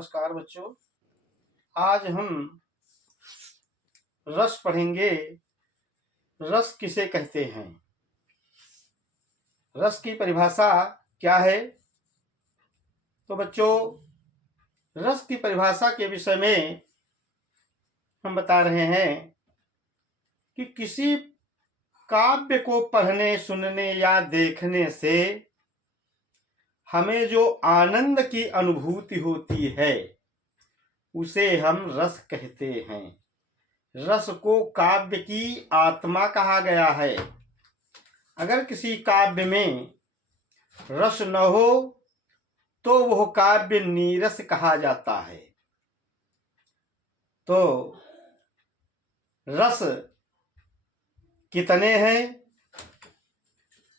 नमस्कार बच्चों। आज हम रस पढ़ेंगे। रस किसे कहते हैं, रस की परिभाषा क्या है। तो बच्चों, रस की परिभाषा के विषय में हम बता रहे हैं कि किसी काव्य को पढ़ने, सुनने या देखने से हमें जो आनंद की अनुभूति होती है उसे हम रस कहते हैं। रस को काव्य की आत्मा कहा गया है। अगर किसी काव्य में रस न हो तो वह काव्य नीरस कहा जाता है। तो रस कितने हैं?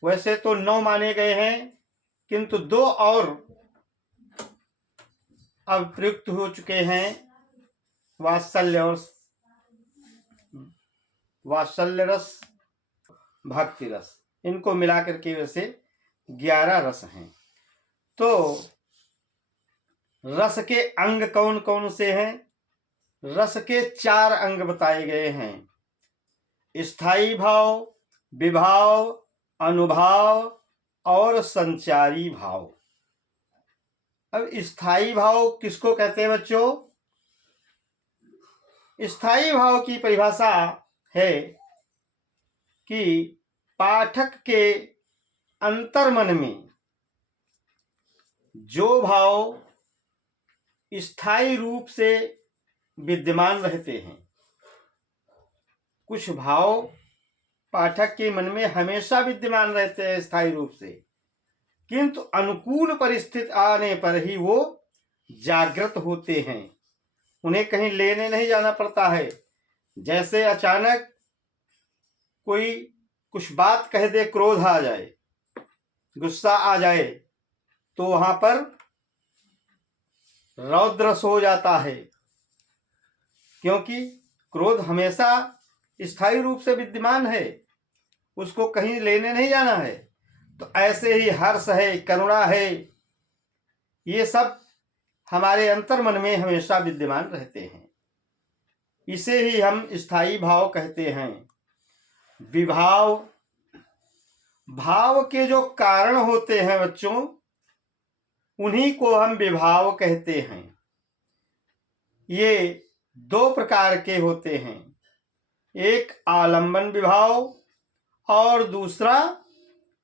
वैसे तो 9 माने गए हैं, किंतु 2 और अब प्रयुक्त हो चुके हैं, वात्सल्य रस, भक्ति रस। इनको मिलाकर के वैसे 11 रस हैं। तो रस के अंग कौन कौन से हैं? रस के 4 अंग बताए गए हैं: स्थायी भाव, विभाव, अनुभाव और संचारी भाव। अब स्थायी भाव किसको कहते हैं बच्चों? स्थायी भाव की परिभाषा है कि पाठक के अंतर्मन में जो भाव स्थायी रूप से विद्यमान रहते हैं। कुछ भाव पाठक के मन में हमेशा विद्यमान रहते हैं स्थायी रूप से, किंतु अनुकूल परिस्थिति आने पर ही वो जागृत होते हैं। उन्हें कहीं लेने नहीं जाना पड़ता है। जैसे अचानक कोई कुछ बात कह दे, क्रोध आ जाए, गुस्सा आ जाए, तो वहां पर रौद्रस हो जाता है, क्योंकि क्रोध हमेशा स्थायी रूप से विद्यमान है, उसको कहीं लेने नहीं जाना है। तो ऐसे ही हर्ष है, करुणा है, ये सब हमारे अंतर्मन में हमेशा विद्यमान रहते हैं। इसे ही हम स्थायी भाव कहते हैं। विभाव, भाव के जो कारण होते हैं बच्चों, उन्हीं को हम विभाव कहते हैं। ये 2 प्रकार के होते हैं, एक आलंबन विभाव और दूसरा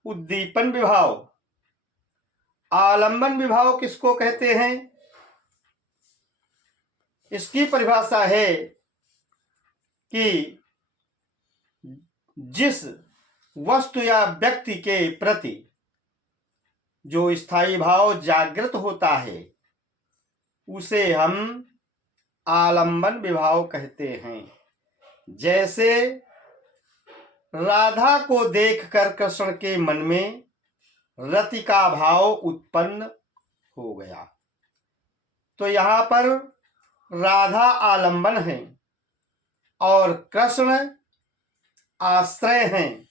उद्दीपन विभाव। आलंबन विभाव किसको कहते हैं? इसकी परिभाषा है कि जिस वस्तु या व्यक्ति के प्रति जो स्थायी भाव जागृत होता है उसे हम आलंबन विभाव कहते हैं। जैसे राधा को देखकर कृष्ण के मन में रति का भाव उत्पन्न हो गया, तो यहाँ पर राधा आलंबन है और कृष्ण आश्रय हैं।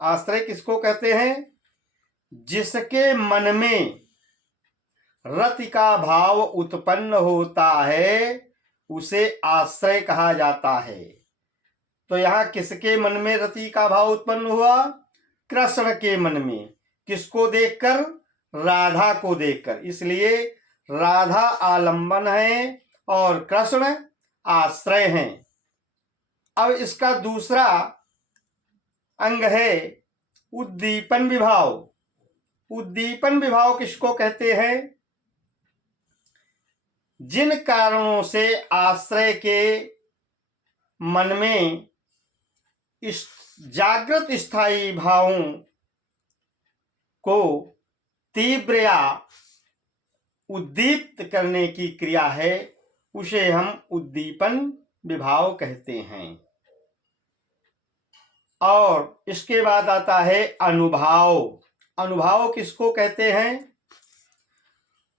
आश्रय किसको कहते हैं? जिसके मन में रति का भाव उत्पन्न होता है उसे आश्रय कहा जाता है। तो यहाँ किसके मन में रति का भाव उत्पन्न हुआ? कृष्ण के मन में। किसको देखकर? राधा को देखकर। इसलिए राधा आलंबन है और कृष्ण आश्रय हैं। अब इसका दूसरा अंग है उद्दीपन विभाव। उद्दीपन विभाव किसको कहते हैं? जिन कारणों से आश्रय के मन में इस जागृत स्थायी भावों को तीव्र या उद्दीप्त करने की क्रिया है, उसे हम उद्दीपन विभाव कहते हैं। और इसके बाद आता है अनुभाव। अनुभाव किसको कहते हैं?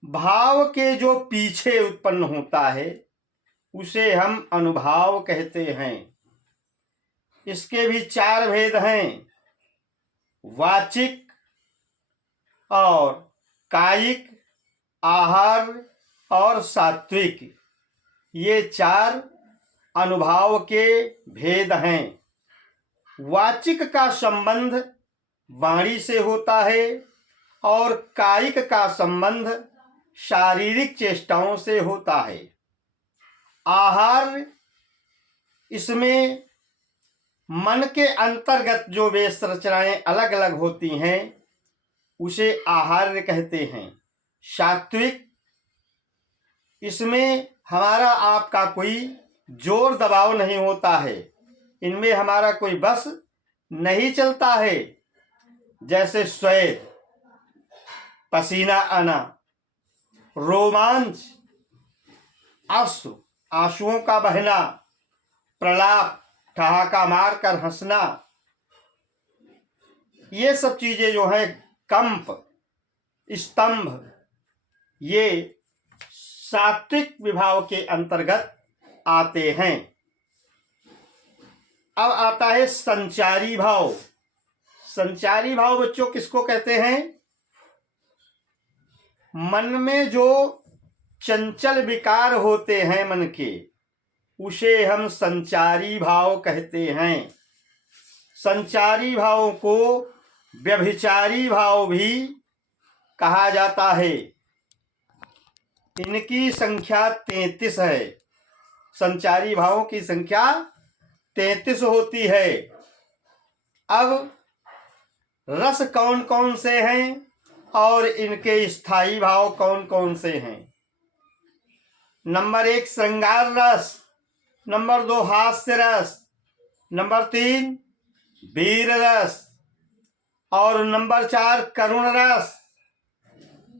भाव के जो पीछे उत्पन्न होता है उसे हम अनुभाव कहते हैं। इसके भी 4 भेद हैं: वाचिक और कायिक, आहार और सात्विक, ये चार अनुभाव के भेद हैं। वाचिक का संबंध वाणी से होता है और कायिक का संबंध शारीरिक चेष्टाओं से होता है। आहार, इसमें मन के अंतर्गत जो वे संरचनाएं अलग अलग होती हैं उसे आहार्य कहते हैं। सात्विक, इसमें हमारा आपका कोई जोर दबाव नहीं होता है, इनमें हमारा कोई बस नहीं चलता है, जैसे स्वेद, पसीना आना, रोमांच, आंसुओं का बहना, प्रलाप, ठहाका मारकर हंसना, ये सब चीजें जो है, कंप, स्तंभ, ये सात्विक विभाव के अंतर्गत आते हैं। अब आता है संचारी भाव। संचारी भाव बच्चों किसको कहते हैं? मन में जो चंचल विकार होते हैं मन के, उसे हम संचारी भाव कहते हैं। संचारी भाव को व्यभिचारी भाव भी कहा जाता है। इनकी संख्या 33 है। संचारी भावों की संख्या 33 होती है। अब रस कौन कौन से हैं और इनके स्थायी भाव कौन कौन से हैं? नंबर 1 श्रृंगार रस, नंबर 2 हास्य रस, नंबर 3 वीर रस और नंबर 4 करुण रस।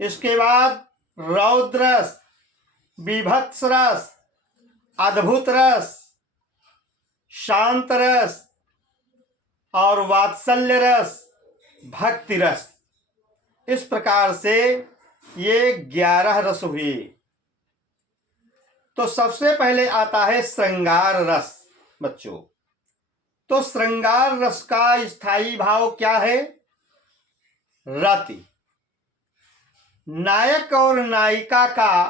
इसके बाद रौद्र रस, बीभत्स रस, अद्भुत रस, शांत रस और वात्सल्य रस, भक्ति रस। इस प्रकार से ये 11 रस हुए। तो सबसे पहले आता है श्रृंगार रस बच्चों। तो श्रृंगार रस का स्थायी भाव क्या है? रति। नायक और नायिका का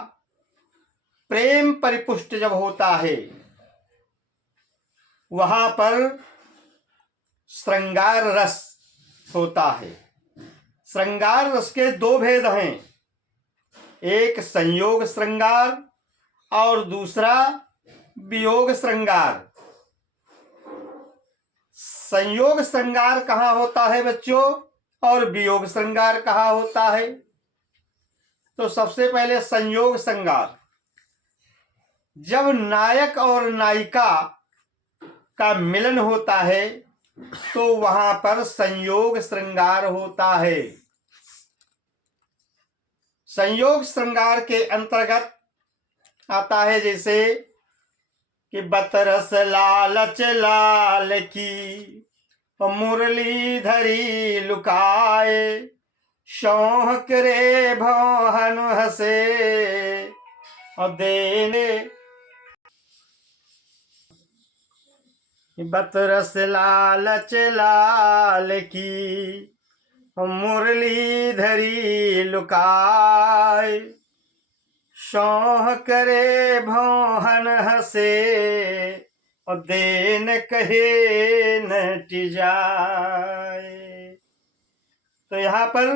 प्रेम परिपुष्ट जब होता है, वहां पर श्रृंगार रस होता है। श्रृंगार रस के 2 भेद हैं, एक संयोग श्रृंगार और दूसरा वियोग श्रृंगार। संयोग श्रृंगार कहाँ होता है बच्चों और वियोग श्रृंगार कहाँ होता है? तो सबसे पहले संयोग श्रृंगार। जब नायक और नायिका का मिलन होता है तो वहां पर संयोग श्रृंगार होता है। संयोग श्रृंगार के अंतर्गत आता है जैसे कि बतरस लालच लाल की मुरली धरी लुकाए, शौक रे भौहन हसे और देने। बतरस लालच लाल की मुरली धरी लुकाए, शौक रे भौहन हसे और देन कहे नट जाए। तो यहाँ पर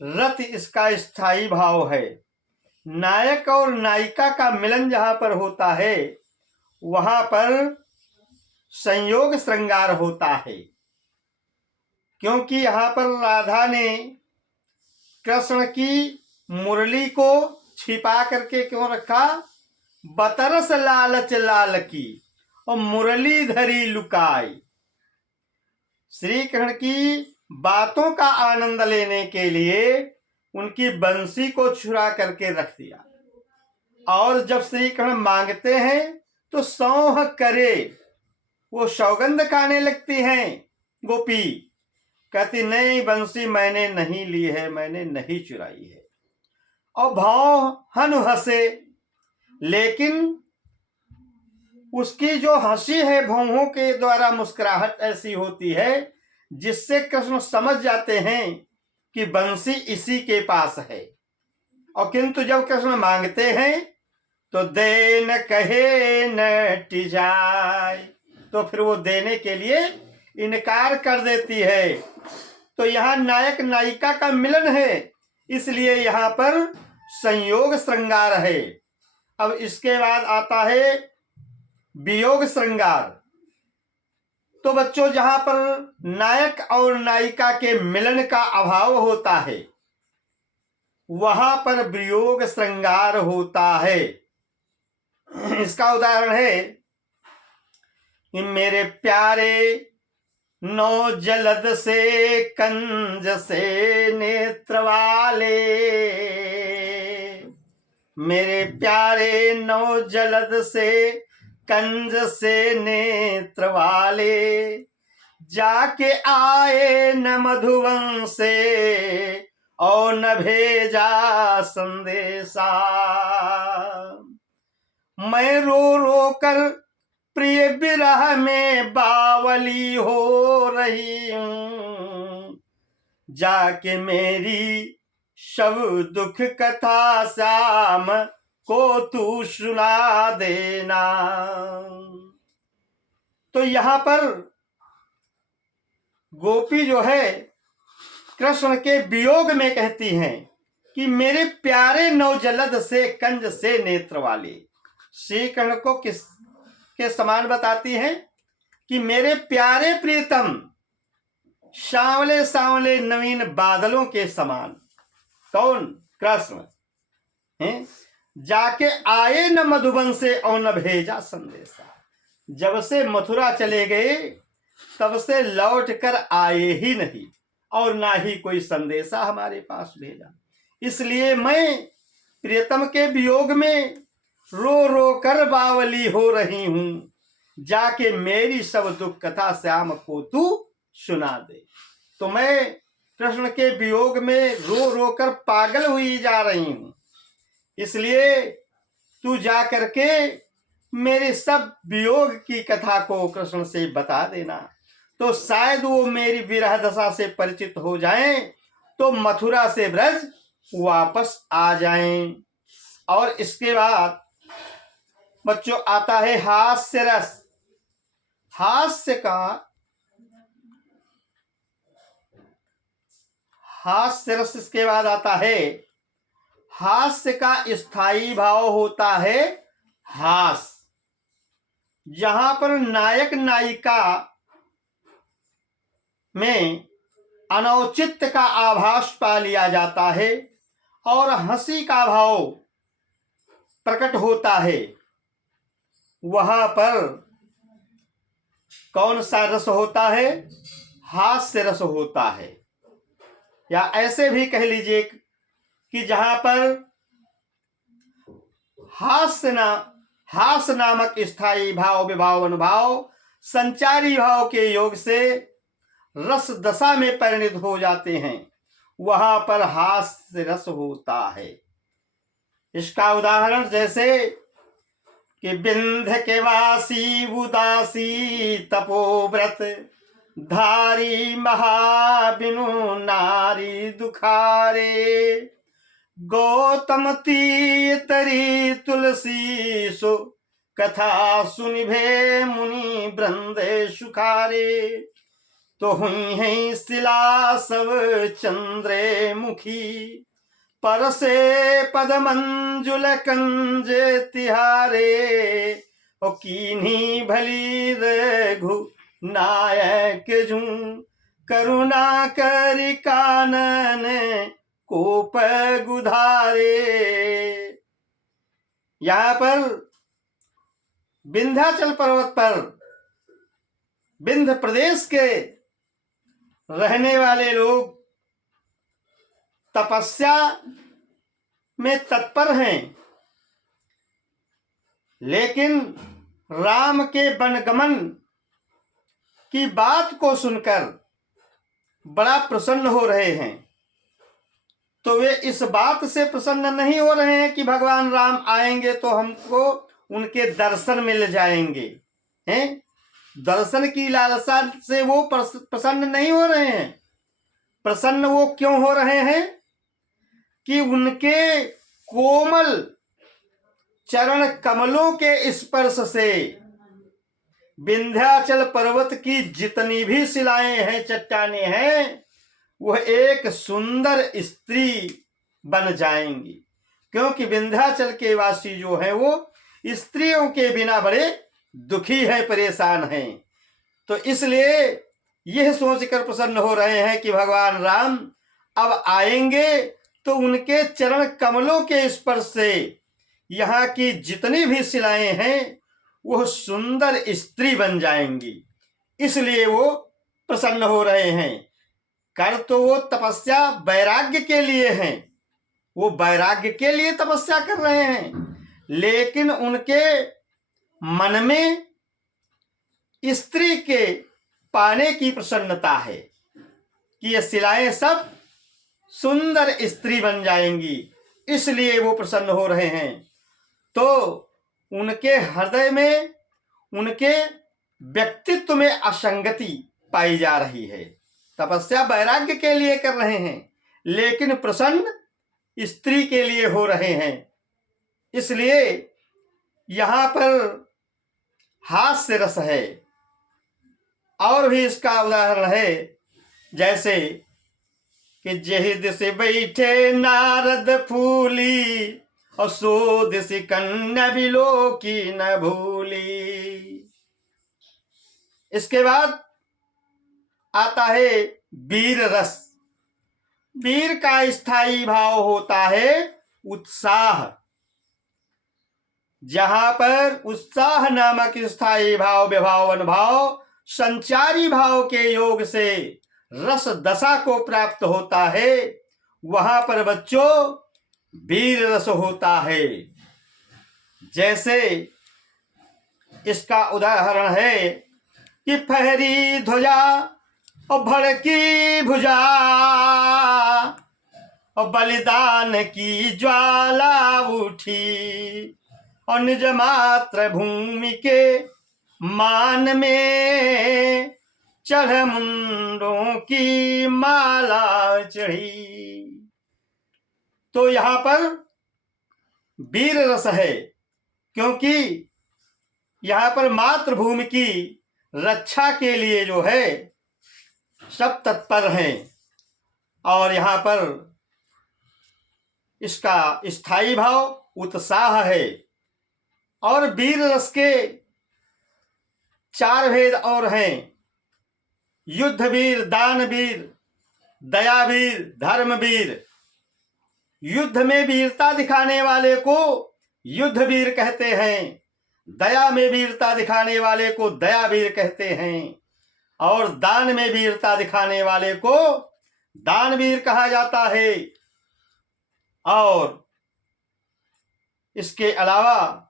रति इसका स्थायी भाव है। नायक और नायिका का मिलन जहां पर होता है वहां पर संयोग श्रृंगार होता है, क्योंकि यहाँ पर राधा ने कृष्ण की मुरली को छिपा करके क्यों रखा? बतरस लालच लाल की और मुरली धरी लुकाई। श्री कृष्ण की बातों का आनंद लेने के लिए उनकी बंसी को छुरा करके रख दिया, और जब श्री कृष्ण मांगते हैं तो सौह करे, वो सौगंध खाने लगती हैं। गोपी कहती नहीं, बंसी मैंने नहीं ली है, मैंने नहीं चुराई है। और भाव हनु हंसे, लेकिन उसकी जो हंसी है भौहों के द्वारा मुस्कुराहट ऐसी होती है जिससे कृष्ण समझ जाते हैं कि बंसी इसी के पास है। और किंतु जब कृष्ण मांगते हैं तो दे न कहे न टिजाय, तो फिर वो देने के लिए इनकार कर देती है। तो यहाँ नायक नायिका का मिलन है, इसलिए यहाँ पर संयोग श्रृंगार है। अब इसके बाद आता है वियोग श्रृंगार। तो बच्चों, जहां पर नायक और नायिका के मिलन का अभाव होता है वहां पर वियोग श्रृंगार होता है। इसका उदाहरण है कि मेरे प्यारे नौ जलद से कंज से नेत्र वाले, मेरे प्यारे नौ जलद से कंज से नेत्र वाले, जाके आए न मधुवन से और न भेजा संदेशा। मैं रो रो कर प्रिय विरह में बावली हो रही हूँ, जाके मेरी शव दुख कथा श्याम को तू सुना देना। तो यहां पर गोपी जो है कृष्ण के वियोग में कहती हैं कि मेरे प्यारे नवजलद से कंज से नेत्र वाले। श्री कृष्ण को किस के समान बताती हैं कि मेरे प्यारे प्रीतम सांवले सांवले नवीन बादलों के समान। कौन? कृष्ण हैं। जाके आए न मधुबन से और न भेजा संदेशा, जब से मथुरा चले गए तब से लौट कर आए ही नहीं और ना ही कोई संदेशा हमारे पास भेजा। इसलिए मैं प्रियतम के वियोग में रो रो कर बावली हो रही हूं, जाके मेरी सब दुख कथा श्याम को तू सुना दे। तो मैं कृष्ण के वियोग में रो रो कर पागल हुई जा रही हूं, इसलिए तू जा करके मेरे सब वियोग की कथा को कृष्ण से बता देना, तो शायद वो मेरी विरह दशा से परिचित हो जाएं, तो मथुरा से ब्रज वापस आ जाएं। और इसके बाद बच्चों आता है हास्य रस। हास्य रस इसके बाद आता है। हास्य का स्थायी भाव होता है हास, जहां पर नायक नायिका में अनौचित्य का आभास पा लिया जाता है और हंसी का भाव प्रकट होता है। वहां पर कौन सा रस होता है? हास्य रस होता है। या ऐसे भी कह लीजिए कि जहां पर हास्य नामक स्थायी भाव विभाव अनुभाव संचारी भाव के योग से रस दशा में परिणत हो जाते हैं, वहां पर हास्य रस होता है। इसका उदाहरण जैसे कि विंध्य के वासी उदासी तपोव्रत धारी महाबिनु नारी दुखारे, गौतम तीतरी तुलसी सो कथा सुनिभे मुनि वृंदे सुखारे, तो हुई है शिला सब चंद्रे मुखी, पर से पद मंजुल कंज तिहारे, ओ कीन्ही भली रघु नायक जू, करुणा करि कानन कोप गुधारे। यहाँ पर विंध्याचल पर्वत पर विंध्य प्रदेश के रहने वाले लोग तपस्या में तत्पर हैं, लेकिन राम के वनगमन की बात को सुनकर बड़ा प्रसन्न हो रहे हैं। तो वे इस बात से प्रसन्न नहीं हो रहे हैं कि भगवान राम आएंगे तो हमको उनके दर्शन मिल जाएंगे हैं। दर्शन की लालसा से वो प्रसन्न नहीं हो रहे हैं। प्रसन्न वो क्यों हो रहे हैं कि उनके कोमल चरण कमलों के स्पर्श से विंध्याचल पर्वत की जितनी भी शिलाएं हैं, चट्टानें हैं, वह एक सुंदर स्त्री बन जाएंगी। क्योंकि विंध्याचल के वासी जो हैं वो स्त्रियों के बिना बड़े दुखी हैं, परेशान हैं। तो इसलिए यह सोचकर प्रसन्न हो रहे हैं कि भगवान राम अब आएंगे तो उनके चरण कमलों के स्पर्श से यहाँ की जितनी भी शिलाएं हैं वह सुंदर स्त्री बन जाएंगी। इसलिए वो प्रसन्न हो रहे हैं। कर तो वो तपस्या वैराग्य के लिए हैं, वो वैराग्य के लिए तपस्या कर रहे हैं, लेकिन उनके मन में स्त्री के पाने की प्रसन्नता है कि ये शिलाएं सब सुंदर स्त्री बन जाएंगी। इसलिए वो प्रसन्न हो रहे हैं। तो उनके हृदय में, उनके व्यक्तित्व में असंगति पाई जा रही है। तपस्या वैराग्य के लिए कर रहे हैं, लेकिन प्रसन्न स्त्री के लिए हो रहे हैं। इसलिए यहां पर हास्य रस है। और भी इसका उदाहरण है, जैसे कि जेहि दिस बैठे नारद फूली और सो दिस कन्या बिलो की न भूली। इसके बाद आता है वीर रस। वीर का स्थायी भाव होता है उत्साह। जहां पर उत्साह नामक स्थायी भाव, विभाव, अनुभाव, संचारी भाव के योग से रस दशा को प्राप्त होता है, वहां पर बच्चों वीर रस होता है। जैसे इसका उदाहरण है कि फहरी ध्वजा और भड़की भुजा और बलिदान की ज्वाला उठी और निज मात्र भूमि के मान में चढ़ मुंडों की माला चढ़ी। तो यहां पर वीर रस है, क्योंकि यहां पर मातृभूमि की रक्षा के लिए जो है सब तत्पर हैं। और यहां पर इसका स्थायी भाव उत्साह है। और वीर रस के 4 भेद और हैं: युद्धवीर, दानवीर, दयावीर, धर्मवीर। युद्ध में वीरता दिखाने वाले को युद्धवीर कहते हैं, दया में वीरता दिखाने वाले को दयावीर कहते हैं, और दान में वीरता दिखाने वाले को दानवीर कहा जाता है। और इसके अलावा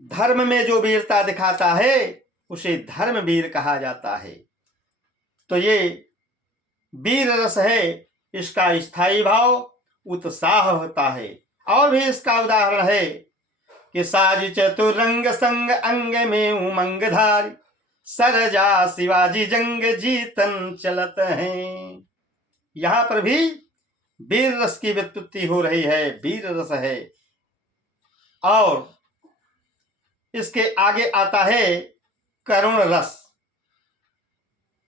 धर्म में जो वीरता दिखाता है उसे धर्मवीर कहा जाता है। तो ये वीर रस है, इसका स्थायी भाव उत्साह होता है। और भी इसका उदाहरण है कि साज चतुरंग संग अंग में उमंग धारी, सरजा शिवाजी जंग जीतन चलत हैं। यहां पर भी वीर रस की व्युत्पत्ति हो रही है, वीर रस है। और इसके आगे आता है करुण रस।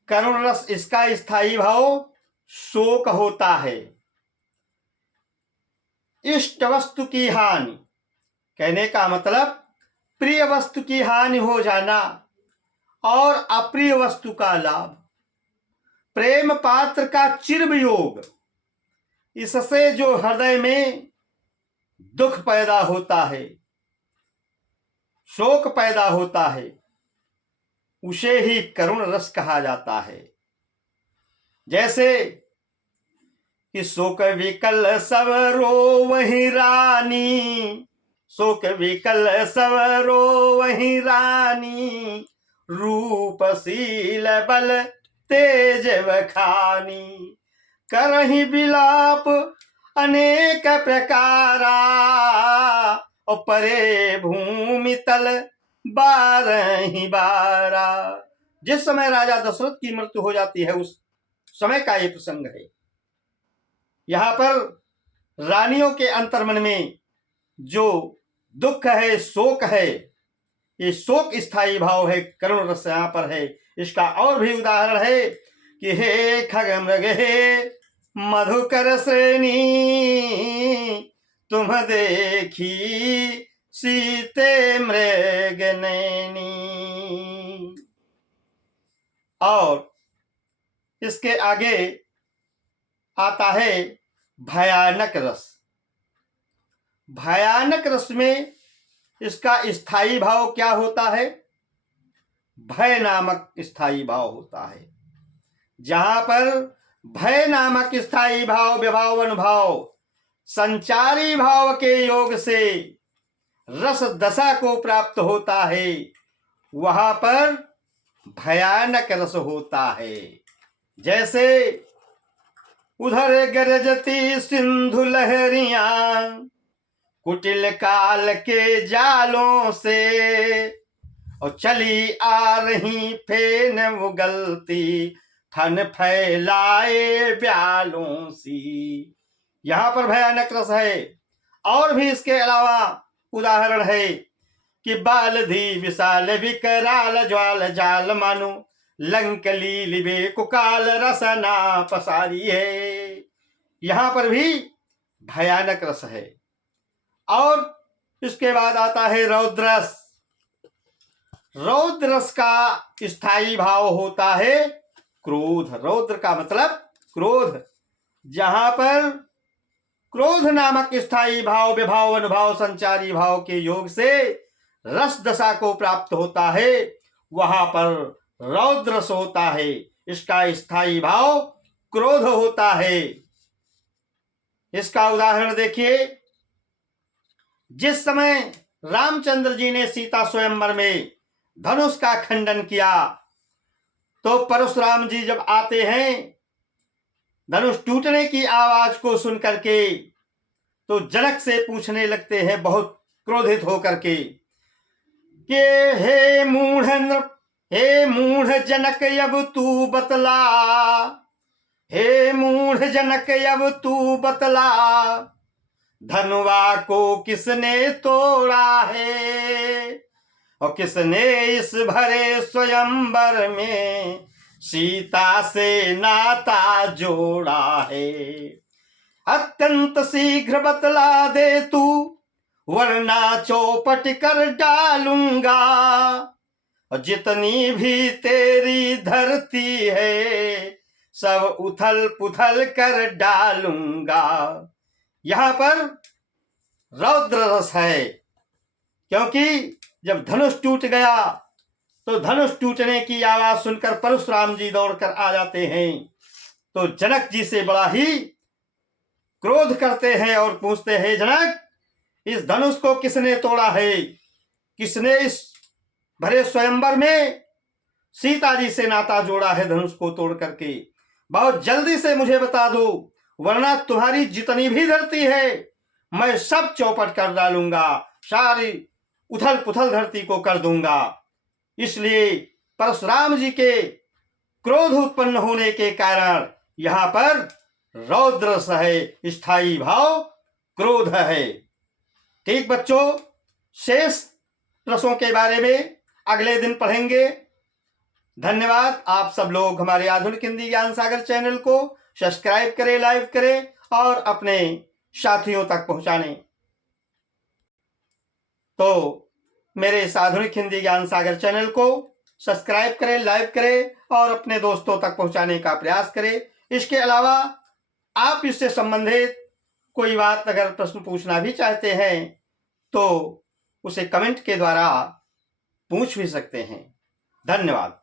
करुण रस, इसका स्थायी भाव शोक होता है। इष्ट वस्तु की हानि, कहने का मतलब प्रिय वस्तु की हानि हो जाना और अप्रिय वस्तु का लाभ, प्रेम पात्र का चिरवियोग, इससे जो हृदय में दुख पैदा होता है, शोक पैदा होता है, उसे ही करुण रस कहा जाता है। जैसे कि शोक विकल सब रो वही रानी, शोक विकल सब रो वही रानी, रूपशील बल तेज बखानी, करहि विलाप अनेक प्रकारा, और परे भूमि तल बारहि बारा। जिस समय राजा दशरथ की मृत्यु हो जाती है उस समय का ये प्रसंग है। यहां पर रानियों के अंतर्मन में जो दुख है, शोक है, ये शोक स्थायी भाव है, करुण रस यहाँ पर है। इसका और भी उदाहरण है कि हे खग मृग हे मधुकर श्रेणी, तुम देखी सीते मृग नैनी। और इसके आगे आता है भयानक रस। भयानक रस में इसका स्थायी भाव क्या होता है? भय नामक स्थायी भाव होता है। जहां पर भय नामक स्थायी भाव, विभाव, अनुभाव, संचारी भाव के योग से रस दशा को प्राप्त होता है, वहां पर भयानक रस होता है। जैसे उधर गरजती सिंधु लहरियां, कुटिल काल के जालों से, और चली आ रही फेन उगलती, थन फैलाए ब्यालों सी। यहां पर भयानक रस है। और भी इसके अलावा उदाहरण है कि बालधी विशाल विकराल ज्वाल जाल, मानो लंक लील बे कुकाल रसना पसारी है। यहां पर भी भयानक रस है। और इसके बाद आता है रौद्रस। रौद्रस का स्थायी भाव होता है क्रोध। रौद्र का मतलब क्रोध। जहां पर क्रोध नामक स्थायी भाव, विभाव, अनुभाव, संचारी भाव के योग से रस दशा को प्राप्त होता है, वहां पर रौद्रस होता है। इसका स्थायी भाव क्रोध होता है। इसका उदाहरण देखिए, जिस समय रामचंद्र जी ने सीता स्वयंवर में धनुष का खंडन किया, तो परशुराम जी जब आते हैं धनुष टूटने की आवाज को सुन करके, तो जनक से पूछने लगते हैं बहुत क्रोधित होकर के कि हे मूढ़ जनक अब तू बतला, हे मूढ़ जनक अब तू बतला, धनुआ को किसने तोड़ा है, और किसने इस भरे स्वयंवर में सीता से नाता जोड़ा है। अत्यंत शीघ्र बतला दे तू, वरना चौपट कर डालूंगा, और जितनी भी तेरी धरती है सब उथल पुथल कर डालूंगा। यहां पर रौद्र रस है, क्योंकि जब धनुष टूट गया तो धनुष टूटने की आवाज सुनकर परशुराम जी दौड़कर आ जाते हैं, तो जनक जी से बड़ा ही क्रोध करते हैं और पूछते हैं, जनक इस धनुष को किसने तोड़ा है? किसने इस भरे स्वयंवर में सीता जी से नाता जोड़ा है धनुष को तोड़ करके? बहुत जल्दी से मुझे बता दो, वरना तुम्हारी जितनी भी धरती है मैं सब चौपट कर डालूंगा, सारी उथल पुथल धरती को कर दूंगा। इसलिए परशुराम जी के क्रोध उत्पन्न होने के कारण यहां पर रौद्र रस है, स्थायी भाव क्रोध है। ठीक बच्चों, शेष रसों के बारे में अगले दिन पढ़ेंगे। धन्यवाद। आप सब लोग हमारे आधुनिक हिंदी ज्ञान सागर चैनल को सब्सक्राइब करें, लाइक करें और अपने साथियों तक पहुंचाने। तो मेरे इस आधुनिक हिंदी ज्ञान सागर चैनल को सब्सक्राइब करें, लाइक करें और अपने दोस्तों तक पहुंचाने का प्रयास करें। इसके अलावा आप इससे संबंधित कोई बात अगर प्रश्न पूछना भी चाहते हैं तो उसे कमेंट के द्वारा पूछ भी सकते हैं। धन्यवाद।